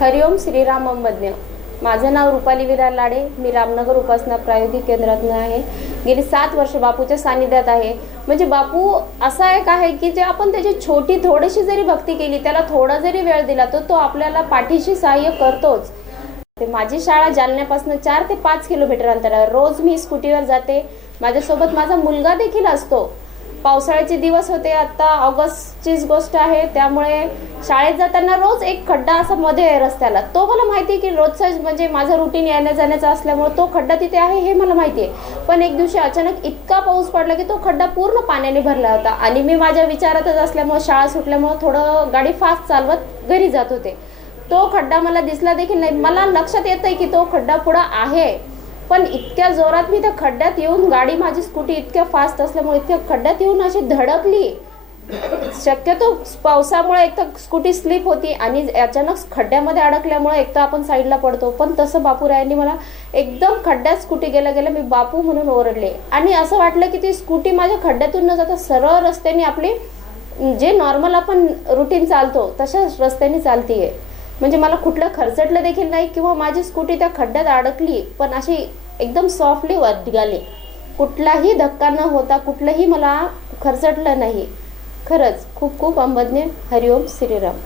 हरिओम श्रीराम अंबज्ञ. माझं नाव रुपाली विरार लाडे. मी रामनगर उपासना प्रायोगिक केंद्रातून आहे. गेली 7 वर्ष बापूच्या सानिध्यात आहे. म्हणजे बापू असा एक आहे की जे आपण त्याची छोटी थोडीशी जरी भक्ती केली, त्याला थोडा जरी वेळ दिला तर तो आपल्याला पाठीशी सहाय्य करतोच. माझी शाळा जालन्यापासून 4 ते 5 किलोमीटर अंतरावर. रोज मी स्कूटीवर जाते. माझ्यासोबत माझा मुलगा देखील असतो. पावसाळ्याचे दिवस होते, आता ऑगस्टचीच गोष्ट आहे, त्यामुळे शाळेत जाताना रोज एक खड्डा असा मध्ये आहे रस्त्याला. तो मला माहिती आहे की रोजचं म्हणजे माझं रुटीन येण्या जाण्याचं असल्यामुळे तो खड्डा तिथे आहे हे मला माहिती आहे. पण एक दिवशी अचानक इतका पाऊस पडला की तो खड्डा पूर्ण पाण्याने भरला होता आणि मी माझ्या विचारातच असल्यामुळे, शाळा सुटल्यामुळे थोडं गाडी फास्ट चालवत घरी जात होते. तो खड्डा मला दिसला देखील नाही. मला लक्षात येतंय की तो खड्डा पुढं आहे, पण इतक्या जोरात मी त्या खड्ड्यात येऊन, गाडी माझी स्कूटी इतक्या फास्ट असल्यामुळे इतक्या खड्ड्यात येऊन अशी धडकली. शक्यतो पावसामुळे एक तर स्कूटी स्लिप होती आणि अचानक खड्ड्यामध्ये अडकल्यामुळे एक तर आपण साईडला पडतो. पण तसं बापूरायांनी मला एकदम खड्ड्यात स्कूटी गेल्या गेल्या मी बापू म्हणून ओरडले आणि असं वाटलं की ती स्कूटी माझ्या खड्ड्यातून न जाता सरळ रस्त्याने आपली जे नॉर्मल आपण रुटीन चालतो तशाच रस्त्याने चालतीये. म्हणजे मला कुठलं खरचटलं देखील नाही किंवा माझी स्कूटी त्या खड्ड्यात अडकली, पण अशी एकदम सॉफ्टली निघाली. कुठलाही धक्का न होता, कुठलंही मला खरचटलं नाही. खरंच खूप खूप अंबज्ञ. हरिओम श्रीराम.